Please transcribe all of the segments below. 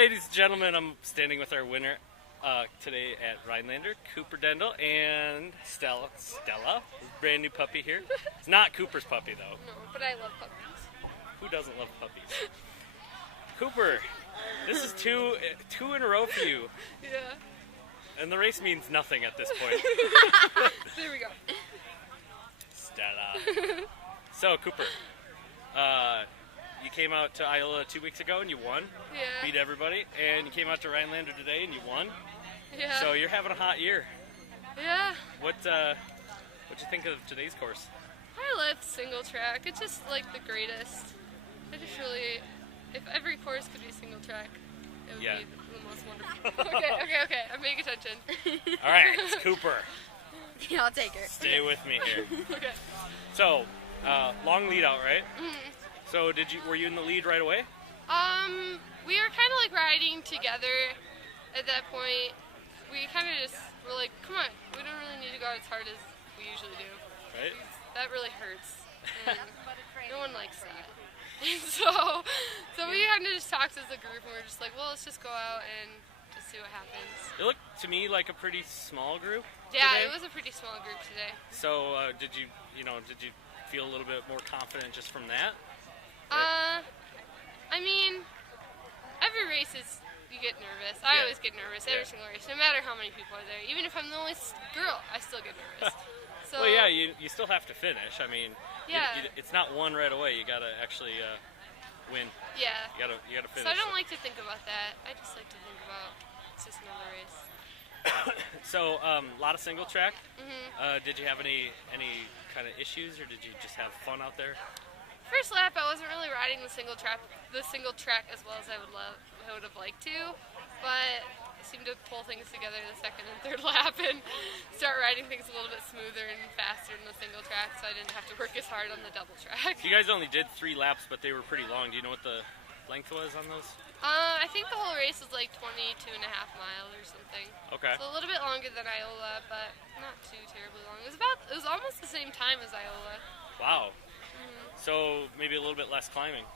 Ladies and gentlemen, I'm standing with our winner today at Rhinelander, Cooper Dendel, and Stella, brand new puppy here. It's not Cooper's puppy though. No, but I love puppies. Who doesn't love puppies? Cooper, this is two in a row for you. Yeah. And the race means nothing at this point. There we go. Stella. So, Cooper, you came out to Iola 2 weeks ago and you won. Yeah. Beat everybody. And you came out to Rhinelander today and you won. Yeah. So you're having a hot year. Yeah. What'd you think of today's course? I love single track. It's just like the greatest. I just really, if every course could be single track, it would be the most wonderful. Okay. I'm paying attention. All right, it's Cooper. Yeah, I'll take her. Stay with me here. Okay. So, long lead out, right? Mm-hmm. So were you in the lead right away? We were kind of like riding together at that point. We kind of just were like, come on, we don't really need to go as hard as we usually do. Right. That really hurts. And no one likes that. And so we kind of just talked as a group and we were just like, well, let's just go out and just see what happens. It looked to me like a pretty small group. Yeah, today. it was a pretty small group today. So did you feel a little bit more confident just from that? I mean, every race you get nervous. I always get nervous every single race, no matter how many people are there. Even if I'm the only girl, I still get nervous. So, well, yeah, you still have to finish. I mean, yeah. It's not one right away. You gotta actually win. Yeah. You gotta finish. So I don't like to think about that. I just like to think about it's just another race. So a lot of single track. Mm-hmm. Did you have any kind of issues, or did you just have fun out there? First lap, I wasn't really riding the single track as well as I would have liked to, but I seemed to pull things together the second and third lap and start riding things a little bit smoother and faster in the single track, so I didn't have to work as hard on the double track. You guys only did 3 laps, but they were pretty long. Do you know what the length was on those? I think the whole race was like 22.5 miles or something. Okay. So a little bit longer than Iola, but not too terribly long. It was almost the same time as Iola. Wow. So maybe a little bit less climbing.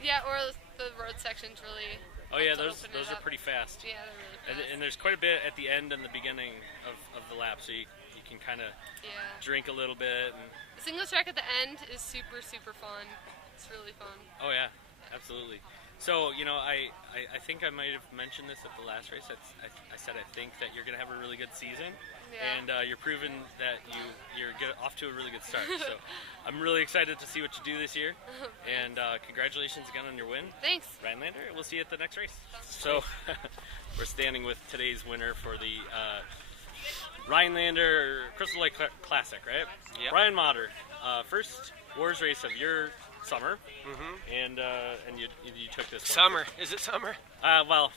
Yeah, or the road sections really. Oh yeah, those are pretty fast. Yeah, they're really fast. And there's quite a bit at the end and the beginning of the lap, so you can kind of drink a little bit. And the single track at the end is super, super fun. It's really fun. Oh yeah, absolutely. So, I think I might have mentioned this at the last race. I said I think that you're going to have a really good season, and you're proving that you're off to a really good start. So I'm really excited to see what you do this year, and congratulations again on your win. Thanks. Rhinelander, we'll see you at the next race. So we're standing with today's winner for the Rhinelander Crystal Lake Classic, right? Yep. Brian Motter, first WORS race of your summer, and you took this Summer. Is it summer? Well,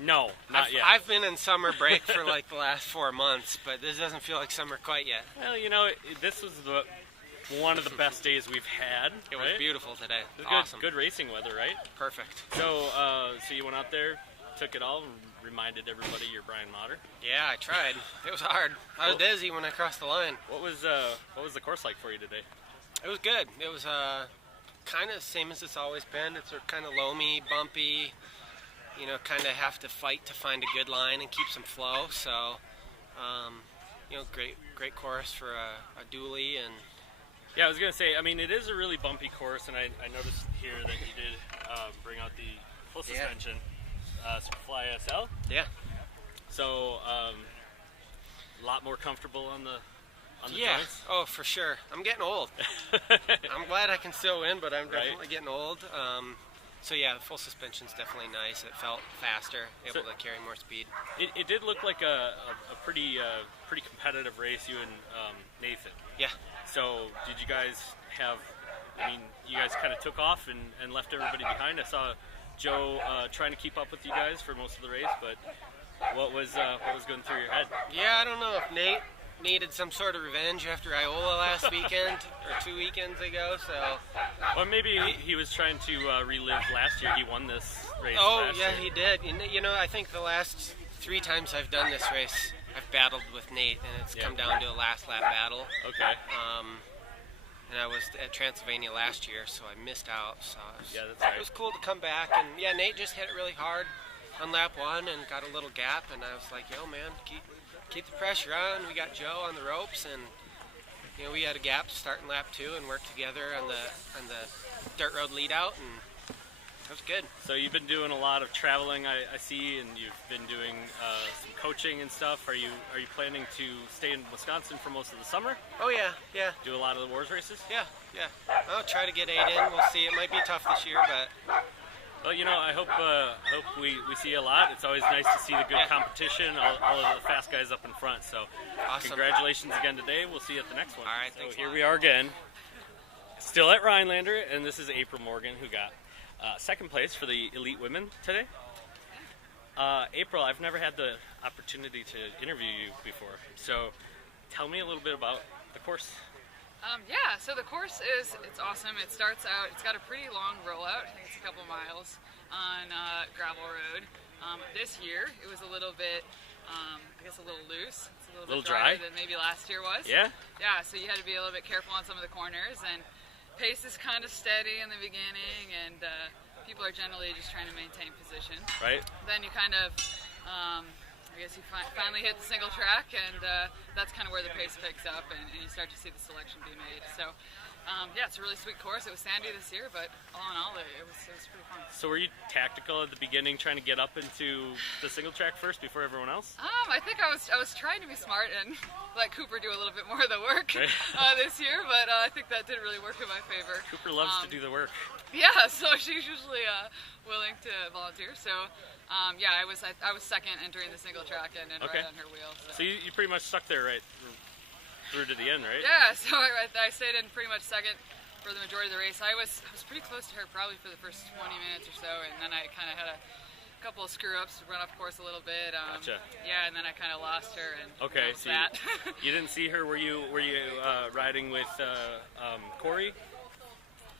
no, not yet. I've been in summer break for like the last 4 months, but this doesn't feel like summer quite yet. Well, this was one of the best days we've had. It was beautiful today. It was awesome. Good racing weather, right? Perfect. So you went out there, took it all, and reminded everybody you're Brian Motter. Yeah, I tried. It was hard. I was dizzy when I crossed the line. What was the course like for you today? It was good. It was kind of the same as it's always been. It's kind of loamy, bumpy. Kind of have to fight to find a good line and keep some flow. So, great course for a dually. And yeah, I was gonna say. I mean, it is a really bumpy course, and I noticed here that you did bring out the full suspension Superfly SL. Yeah. So, a lot more comfortable on the joints? Oh, for sure. I'm getting old. I'm glad I can still win, but I'm definitely getting old. So yeah, the full suspension's definitely nice. It felt faster, able to carry more speed. It did look like a pretty competitive race, you and Nathan. Yeah. So did you guys you guys kind of took off and left everybody behind? I saw Joe trying to keep up with you guys for most of the race, but what was going through your head? Yeah, I don't know if Nate needed some sort of revenge after Iola last weekend or 2 weekends ago, so... Well, maybe he was trying to relive last year. He won this race last year. He did. I think the last 3 times I've done this race, I've battled with Nate, and it's come down to a last lap battle. Okay. and I was at Transylvania last year, so I missed out. So that's right. It was cool to come back, and yeah, Nate just hit it really hard on lap 1 and got a little gap, and I was like, yo man, keep the pressure on. We got Joe on the ropes, and you know, we had a gap starting lap 2 and worked together on the dirt road lead out, and it was good. So you've been doing a lot of traveling, I see, and you've been doing some coaching and stuff. Are you planning to stay in Wisconsin for most of the summer? Oh yeah. Do a lot of the WORS races? Yeah. I'll try to get 8 in. We'll see. It might be tough this year, but well, you know, I hope we see a lot. It's always nice to see the good competition, all of the fast guys up in front. So awesome. Congratulations again today. We'll see you at the next one. All right, so here we are again, still at Rhinelander, and this is April Morgan, who got second place for the Elite Women today. April, I've never had the opportunity to interview you before, so tell me a little bit about the course. Yeah, so the course it's awesome. It starts out, it's got a pretty long rollout. I think it's a couple miles on gravel road. This year, it was a little bit, I guess a little loose. It's a little bit drier than maybe last year was. Yeah? Yeah, so you had to be a little bit careful on some of the corners, and pace is kind of steady in the beginning, and people are generally just trying to maintain position. Right. Then you kind of, I guess you finally hit the single track, and that's kind of where the pace picks up, and you start to see the selection be made. So, yeah, it's a really sweet course. It was sandy this year, but all in all, it was pretty fun. So were you tactical at the beginning, trying to get up into the single track first before everyone else? I think I was trying to be smart and let Cooper do a little bit more of the work this year, but I think that didn't really work in my favor. Cooper loves to do the work. Yeah, so she's usually willing to volunteer. So, yeah, I was second entering the single track and right on her wheel. So you pretty much stuck there right through to the end, right? Yeah, so I stayed in pretty much second for the majority of the race. I was pretty close to her probably for the first 20 minutes or so, and then I kind of had a couple of screw-ups, run off course a little bit. Gotcha. Yeah, and then I kind of lost her. And okay, so that. You didn't see her. Were you riding with Corrie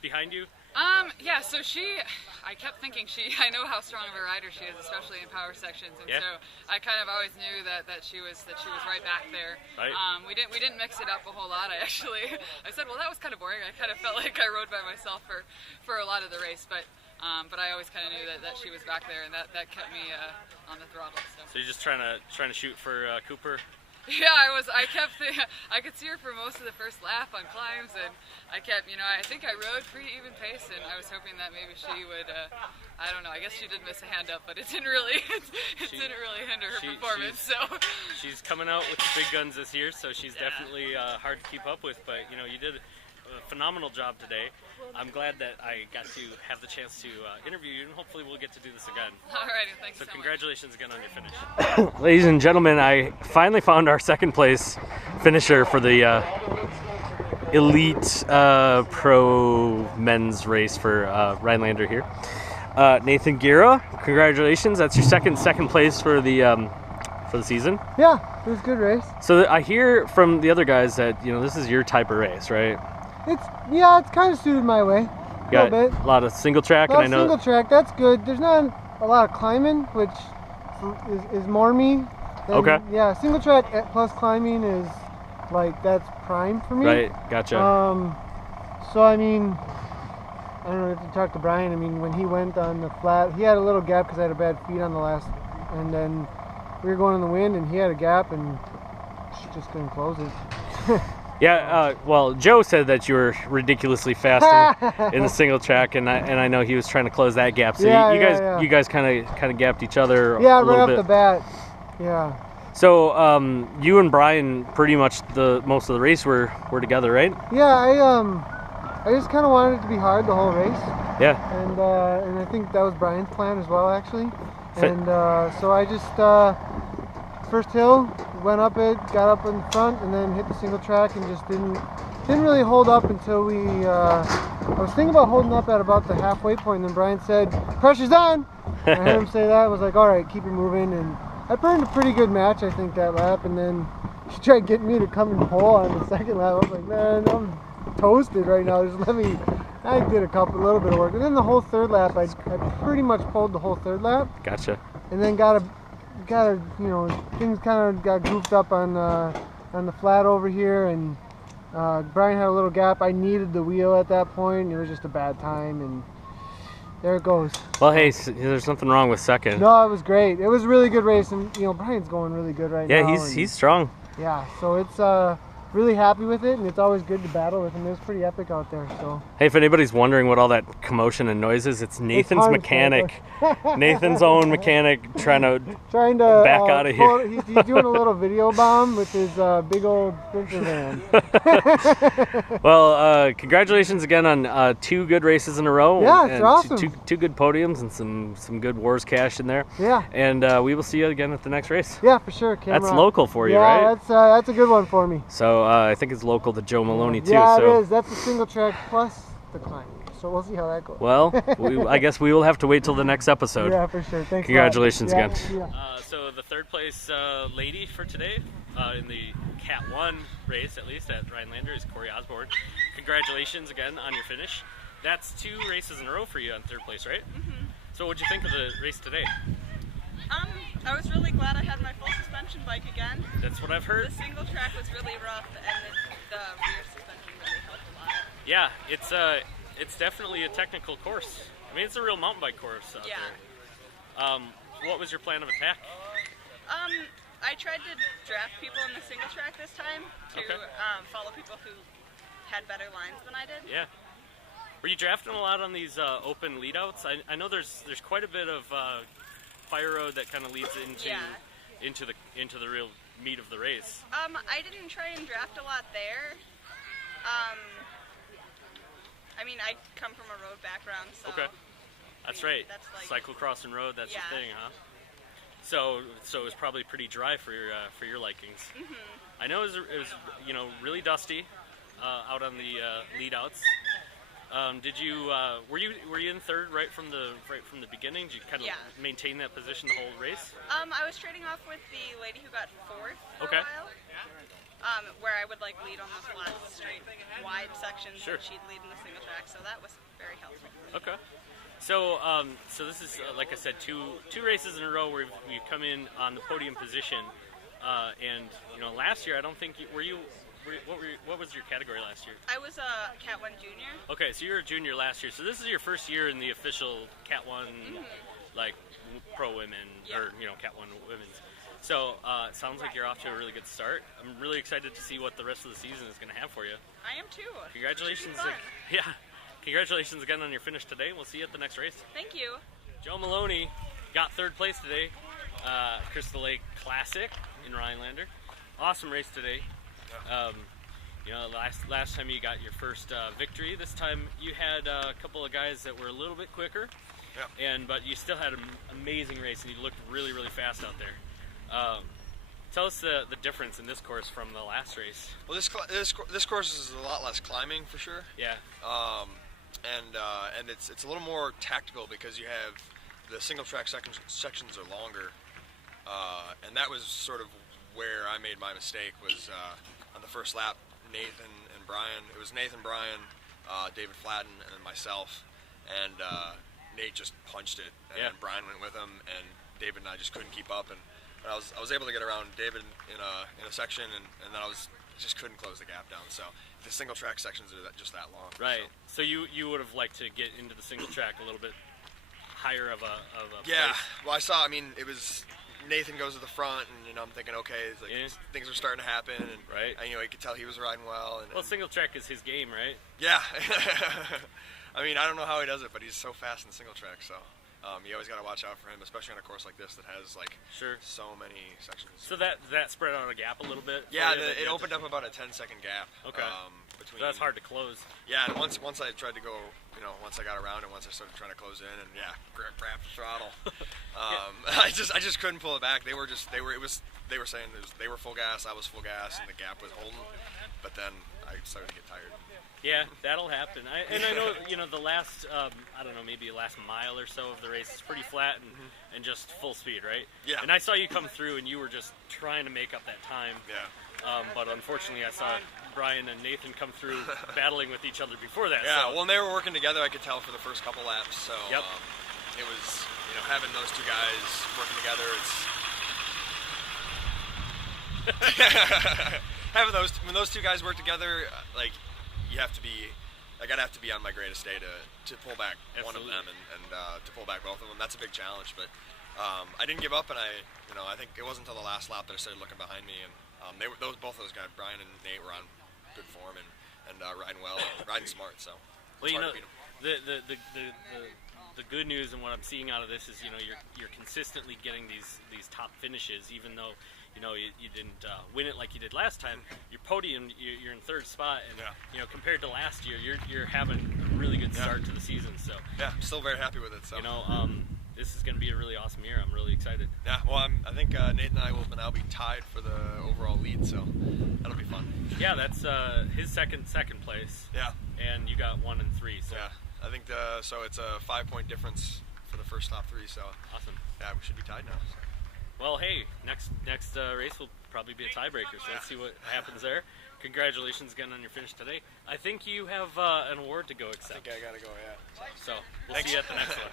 behind you? Yeah, so I kept thinking I know how strong of a rider she is, especially in power sections, and so I kind of always knew that she was right back there. Right. We didn't mix it up a whole lot. I said, well, that was kind of boring. I kind of felt like I rode by myself for a lot of the race, but I always kind of knew that she was back there, and that kept me on the throttle. So you're just trying to shoot for Cooper. Yeah, I could see her for most of the first lap on climbs, and I kept, I think I rode pretty even pace, and I was hoping that maybe she would, I don't know, I guess she did miss a hand up, but it didn't really hinder her performance. She's coming out with the big guns this year, so she's definitely hard to keep up with, but you did a phenomenal job today. I'm glad that I got to have the chance to interview you, and hopefully we'll get to do this again. Alrighty, thanks so congratulations much. again on your finish. Ladies and gentlemen, I finally found our second place finisher for the Elite Pro Men's race for Rhinelander here. Nathan Guerra, congratulations. That's your second place for the season. Yeah, it was a good race. So I hear from the other guys that this is your type of race, right? It's kind of suited my way. A little bit. A lot of single track, and I know single track. That's good. There's not a lot of climbing, which is more me. Okay. Yeah, single track plus climbing is that's prime for me. Right. Gotcha. So I mean, I don't know if you talk to Brian. I mean, when he went on the flat, he had a little gap because I had a bad feed on the last, and then we were going in the wind, and he had a gap, and just couldn't close it. Yeah, well, Joe said that you were ridiculously fast in the single track, and I know he was trying to close that gap. So you guys kind of gapped each other. Yeah, a little right bit. off the bat. Yeah. So you and Brian pretty much most of the race were together, right? Yeah, I just kind of wanted it to be hard the whole race. Yeah. And I think that was Brian's plan as well, actually. And so I just first hill, went up it, got up in front, and then hit the single track, and just didn't really hold up until we. I was thinking about holding up at about the halfway point, and then Brian said, "Pressure's on." I heard him say that. I was like, "All right, keep it moving." And I burned a pretty good match, I think, that lap. And then she tried getting me to come and pull on the second lap. I was like, "Man, I'm toasted right now. Just let me." I did a little bit of work, and then the whole third lap, I pretty much pulled the whole third lap. Gotcha. And then things kind of got goofed up on the flat over here, and Brian had a little gap. I needed the wheel at that point. It was just a bad time, and there it goes. Well, hey, there's nothing wrong with second. No, it was great. It was a really good race, and Brian's going really good right now. Yeah, he's strong. Yeah, so it's really happy with it, and it's always good to battle with him. It was pretty epic out there. So hey, if anybody's wondering what all that commotion and noise is, it's Nathan's mechanic. Nathan's own mechanic trying to back out of here. He's doing a little video bomb with his big old Sprinter van. Well, congratulations again on 2 good races in a row. Yeah, it's and awesome. Two good podiums and some good WORS cash in there. Yeah. And we will see you again at the next race. Yeah, for sure. That's local for you, right? Yeah, that's a good one for me. So I think it's local to Joe Maloney too. Yeah, so. it is. That's a single track plus the climb. So we'll see how that goes. Well, I guess we will have to wait till the next episode. Yeah, for sure. Thanks. Congratulations again. Yeah. So the third place lady for today in the Cat 1 race, at least at Rhinelander, is Corrie Osborne. Congratulations again on your finish. That's 2 races in a row for you on third place, right? Mm-hmm. So what'd you think of the race today? I was really glad I had my full suspension bike again. That's what I've heard. The single track was really rough, and the rear suspension really helped a lot. Yeah, it's definitely a technical course. I mean, it's a real mountain bike course out there. What was your plan of attack? I tried to draft people in the single track this time to follow people who had better lines than I did. Yeah. Were you drafting a lot on these open leadouts? I know there's quite a bit of fire road that kind of leads into the real meat of the race. I didn't try and draft a lot there. I mean, I come from a road background, so. Okay. That's right. That's like, cyclocross and road. That's your thing, huh? So it was probably pretty dry for your likings. Mm-hmm. I know it was really dusty out on the leadouts. Did you were you in third right from the beginning? Did you kind of maintain that position the whole race? I was trading off with the lady who got fourth for a while. Where I would lead on the flat, straight, wide sections, and she'd lead in the single track. So that was very helpful. Okay. So so this is like I said, two races in a row where we've come in on the podium position, and last year I don't think what was your category last year? I was a Cat 1 junior. Okay, so you were a junior last year. So this is your first year in the official Cat 1, pro women or Cat 1 women's. So it sounds like you're off to a really good start. I'm really excited to see what the rest of the season is going to have for you. I am too. Congratulations! Congratulations again on your finish today. We'll see you at the next race. Thank you. Joe Maloney got third place today. Crystal Lake Classic in Rhinelander. Awesome race today. Last time you got your first victory. This time you had a couple of guys that were a little bit quicker, but you still had an amazing race, and you looked really, really fast out there. Tell us the difference in this course from the last race. Well, this course is a lot less climbing for sure. Yeah. And it's a little more tactical because you have the single track sections are longer, and that was sort of where I made my mistake was on the first lap. Nathan and Brian. It was Nathan, Brian, David Fladden, and then myself. And Nate just punched it, and then Brian went with him, and David and I just couldn't keep up. And I was able to get around David in a section, and then I just couldn't close the gap down. So the single track sections are just that long. Right. So you would have liked to get into the single track a little bit higher of a yeah. place. Well, it was Nathan goes to the front, and I'm thinking, okay, it's like things are starting to happen, and you could tell he was riding well. And single track is his game, right? Yeah. I mean, I don't know how he does it, but he's so fast in single track, so you always got to watch out for him, especially on a course like this that has so many sections. So that spread out a gap a little bit. Yeah, it opened up about a 10-second gap. Okay. Between. So that's hard to close. Yeah, and once I tried to go, once I got around and once I started trying to close in, and grab the throttle, I just couldn't pull it back. They were saying they were full gas, I was full gas, and the gap was holding. But then I started to get tired. Yeah, that'll happen. I know, the last, maybe last mile or so of the race is pretty flat and just full speed, right? Yeah. And I saw you come through, and you were just trying to make up that time. Yeah. But unfortunately, I saw Brian and Nathan come through battling with each other before that. Yeah, so. well, when they were working together, I could tell for the first couple laps. So it was, having those two guys working together, when those two guys work together, like you have to be. Like I'd have to be on my greatest day to pull back one of them and to pull back both of them. That's a big challenge, but I didn't give up, and I think it wasn't until the last lap that I started looking behind me, and both those guys, Brian and Nate, were on good form and riding well, riding smart. So well, you know, the good news and what I'm seeing out of this is you're consistently getting these top finishes, even though. You didn't win it like you did last time. Your podium, you're in third spot, and compared to last year, you're having a really good start to the season. So I'm still very happy with it. So this is going to be a really awesome year. I'm really excited. Yeah, well, I think Nate and I will now be tied for the overall lead, so that'll be fun. Yeah, that's his second place. Yeah, and you got 1 and 3. So yeah, I think so it's a 5-point difference for the first top 3. So awesome. Yeah, we should be tied now. So. Well, hey, next race will probably be a tiebreaker, so let's see what happens there. Congratulations again on your finish today. I think you have an award to go accept. I think I got to go, yeah. So we'll see you at the next one.